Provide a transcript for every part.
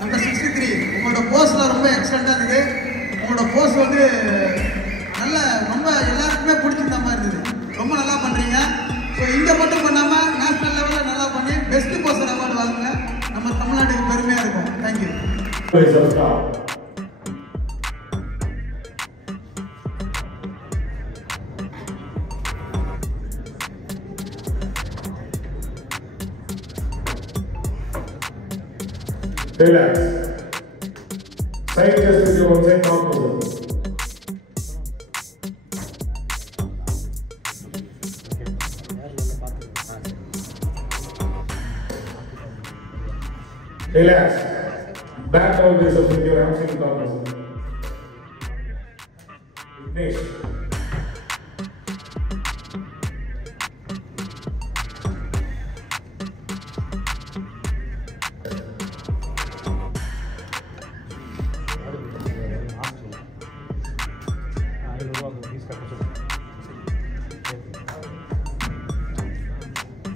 Number 63 உங்களோட போஸ்லாம் ரொம்ப எக்ஸலண்டா இருந்தது. உங்களோட போஸ் வந்து நல்ல ரொம்ப எல்லாருக்குமே பிடிச்சிருந்த மாதிரி இருந்தது. ரொம்ப நல்லா பண்றீங்க. ஸோ இங்க மட்டும் பண்ணாம நேஷனல் லெவலில் நல்லா பண்ணி பெஸ்ட் போஸ்டர் அவார்டு வாங்குங்க. நம்ம தமிழ்நாட்டுக்கு பெருமையா இருக்கும். Thank you. Relax. Side just with your one side top position. Relax. Back down this with your hamstring top position. Finish.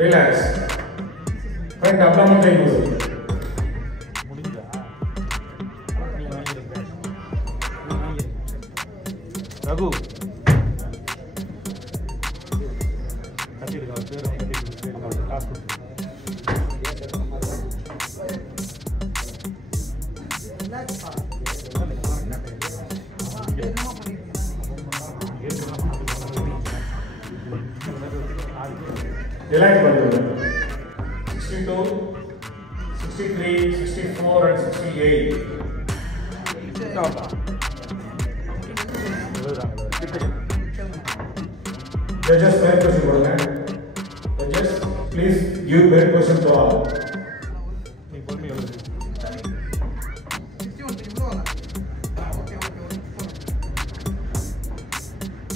Relax. Front abdomen train muscle. Raghu. Relax, brother. 62, 63, 64 and 68. Judges, fair question கொடுங்க. Judges, please give fair question to all.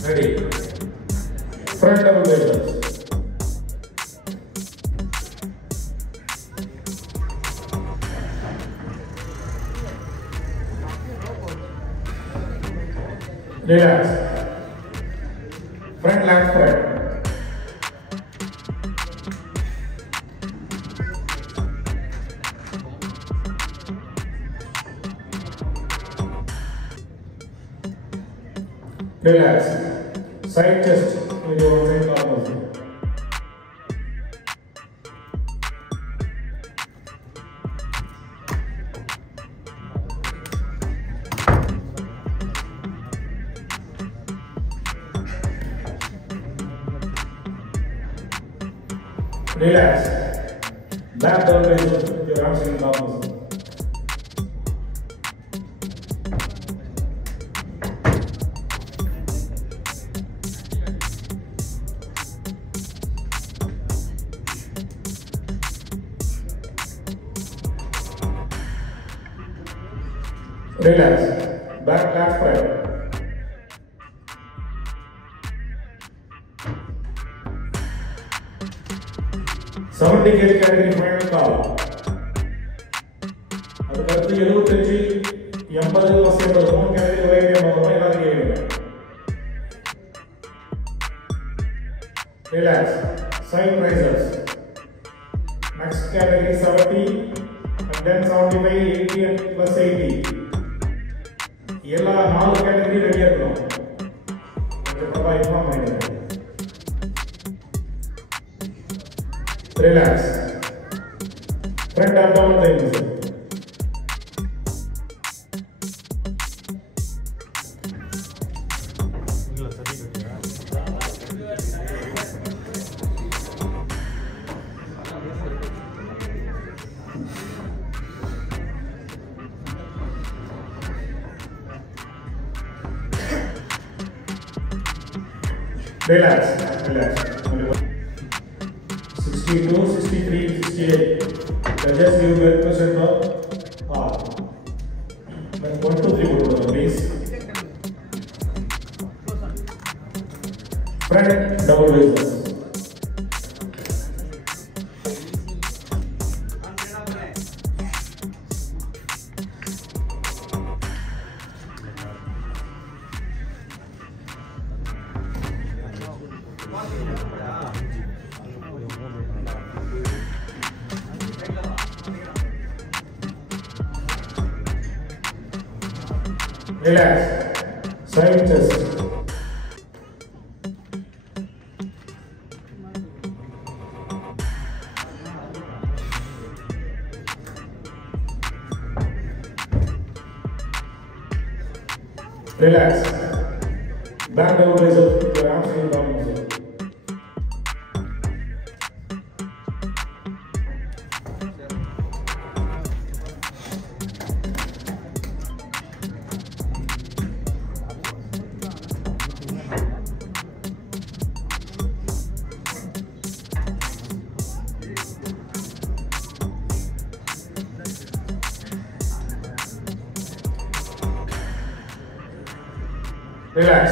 Ready. Front double biceps. Relax. Front leg spread. Relax. Side chest with your side arms. Relax. Back down with your arms in arms. Relax. Back lat spread. Seventy kg category final call. அதுக்கடுத்து 75, 80, 80 மூணு category ஒரே time வரும். எல்லாரும் கேளுங்க. Relax. Side risers. Next category 70 and then 75, 80 and plus 80. எல்லா நாலு category ரெடியா இருக்கணும். கொஞ்சம் பிரபா இன்ஃபார்ம் பண்ணிடுங்க. Relax. Front abdomen train muscle. Relax. Relax. 62, 63, 68. Judges, you get question of all. 1, 2, 3, please. Front double risers. Relax. Side chest. Relax. Back down, raise up your arms in down. Relax.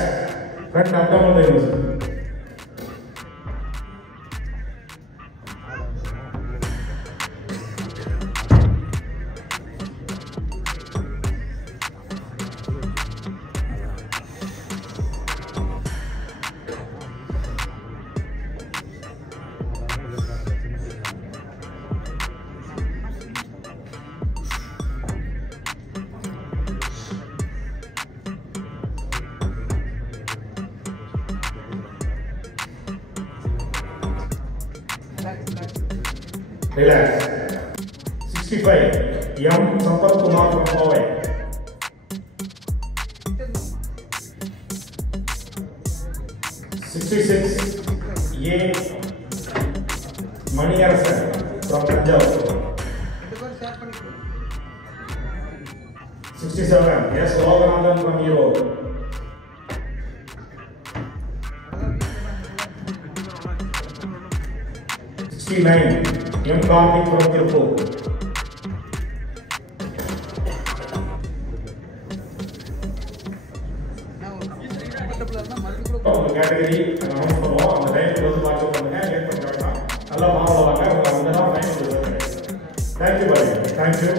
Front abdominal dimension. Relax. 65. M. Sampath Kumar from Powai. 66. A. Mani Arasan from Punjab. 67. S. Loganathan from Europe. 69. M. Karthik from Tirupur. 70. Category announce பண்ணுவோம். அந்த டைம்ல வந்து watch பண்ணுங்க. Late பண்ண வேண்டாம். நல்லா follow பண்ணுங்க. உங்க வந்து தான் final result. Thank you buddy. Thank you.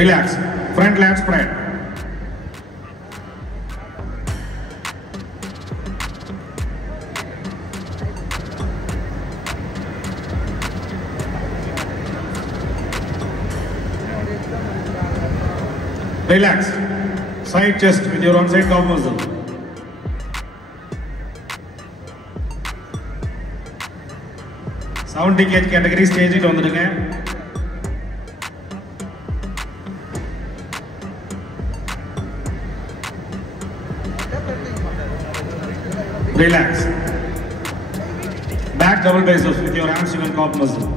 Relax. Front lat spread. Relax. Side chest with your on-side calf muscle. Sound kg category stage it வந்துருங்க. Relax. Back double biceps with your hamstring and calf muscle.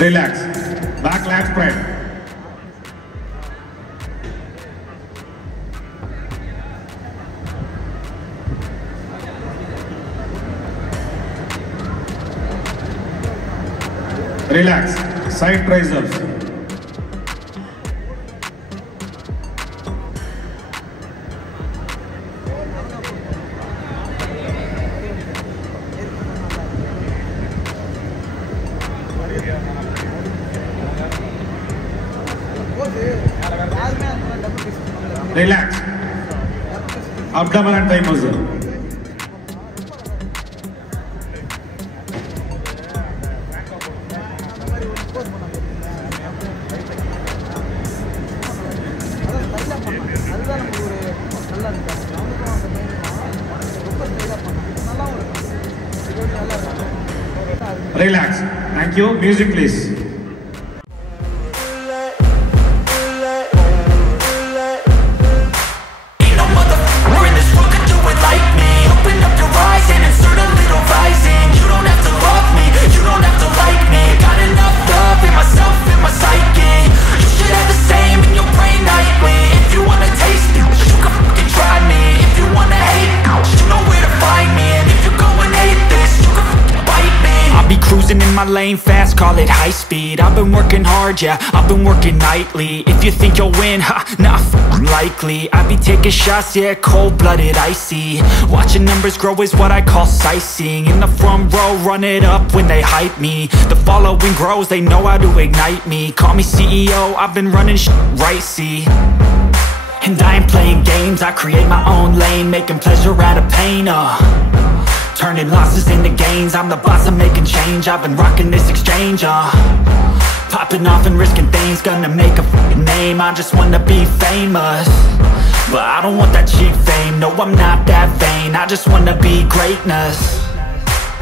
Relax. Back lat spread. Relax. Side triceps. Relax. Abdomen and thigh muscle. Relax. Thank you. Music please. cruising in my lane fast, call it high speed. I've been working hard, yeah, I've been working nightly. If you think you'll win, ha, not likely. I be taking shots, yeah, cold-blooded, icy. Watching numbers grow is what I call sightseeing. In the front row, run it up when they hype me. The following grows, they know how to ignite me. Call me CEO, I've been running shit right, see. And I ain't playing games, I create my own lane, making pleasure out of pain, turning losses into gains. I'm the boss, I'm making change. I've been rocking this exchange, popping off and risking things. Gonna make a f***ing name. I just wanna be famous, but I don't want that cheap fame. No, I'm not that vain. I just wanna be greatness.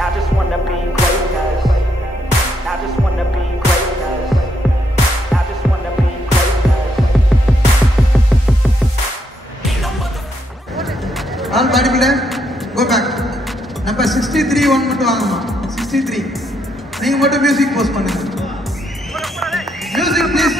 I just wanna be greatness. I just wanna be greatness. I just wanna be greatness. All bodybuilder, go back. Number 63 one மட்டும் வாங்கம்மா. 63. நீங்க மட்டும் music post பண்ணுங்க. Music please.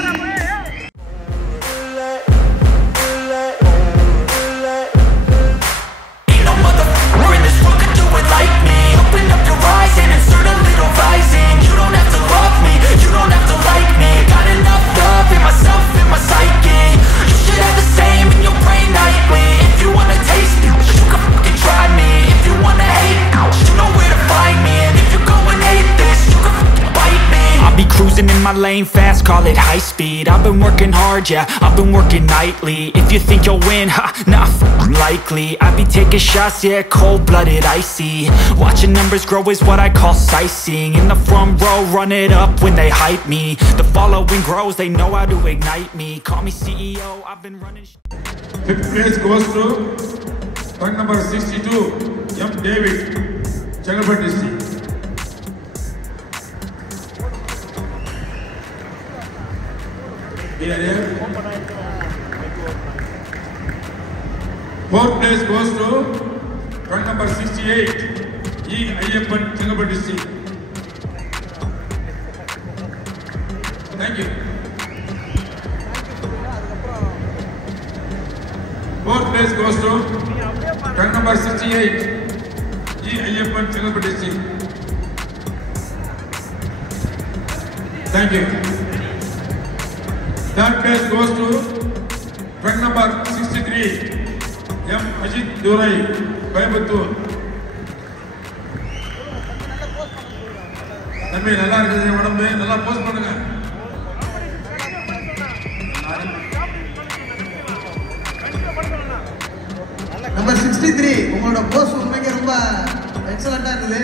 Cruising in my lane fast, call it high speed. I've been working hard, yeah, I've been working nightly. If you think you'll win, ha, not likely. I be taking shots, yeah, cold-blooded, icy. Watching numbers grow is what I call sightseeing. In the front row, run it up when they hype me. The following grows, they know how to ignite me. Call me CEO, I've been running. 5th place goes to truck number 62, M. David, Changalpet district. Here. 4th place goes to truck number 68, E. Ayyappan, Changalpet district. Thank you. 4th place goes to truck number 68, E. Ayyappan, Changalpet district. Thank you. 3rd place goes to truck number 63, M. Ajit Durai, Coimbatore. தம்பி நல்லா இருக்குது உடம்பு, நல்லா post பண்ணுங்க. Number 63 உங்களோட post உண்மைக்கு ரொம்ப எக்ஸலண்டா இருந்தது.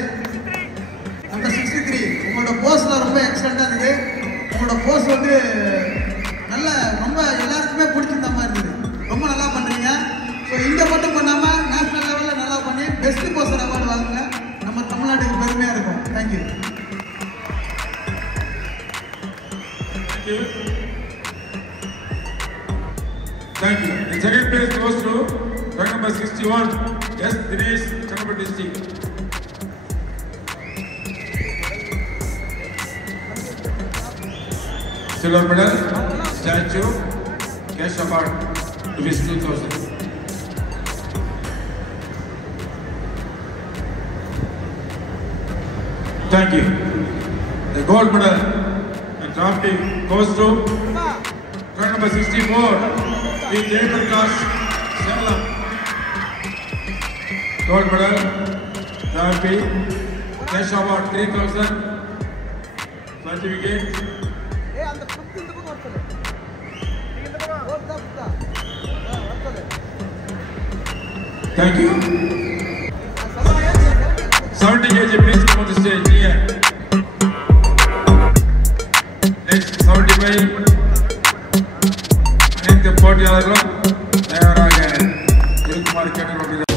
நம்பர் 63 உங்களோட போஸ்ட்ல ரொம்ப எக்ஸலண்டா இருந்தது. உங்களோட போஸ்ட் வந்து நல்ல ரொம்ப எல்லாருக்குமே பிடிச்சிருந்த மாதிரி இருந்தது. ரொம்ப நல்லா பண்றீங்க. ஸோ இங்க மட்டும் பண்ணாம நேஷனல் லெவல்ல நல்லா பண்ணி பெஸ்ட் போஸ்டர் அவார்டு வாங்குங்க. நம்ம தமிழ்நாட்டுக்கு பெருமையா இருக்கும். Thank you. Thank you. The second place goes to truck number 61, S. Dinesh, Changalpet district. Silver medal, statue, cash award, rupees 2,000. Thank you. The gold medal and trophy goes to truck number 64, P. Jayaprakash, Salem. Gold medal, trophy, cash award 3,000, certificate. Thank you. 70 kg, please come on the stage here. Next, 75. அனைத்து போட்டியாளர்களும் தயாராக இருக்குமாறு கேட்டுக்கொள்கிறேன்.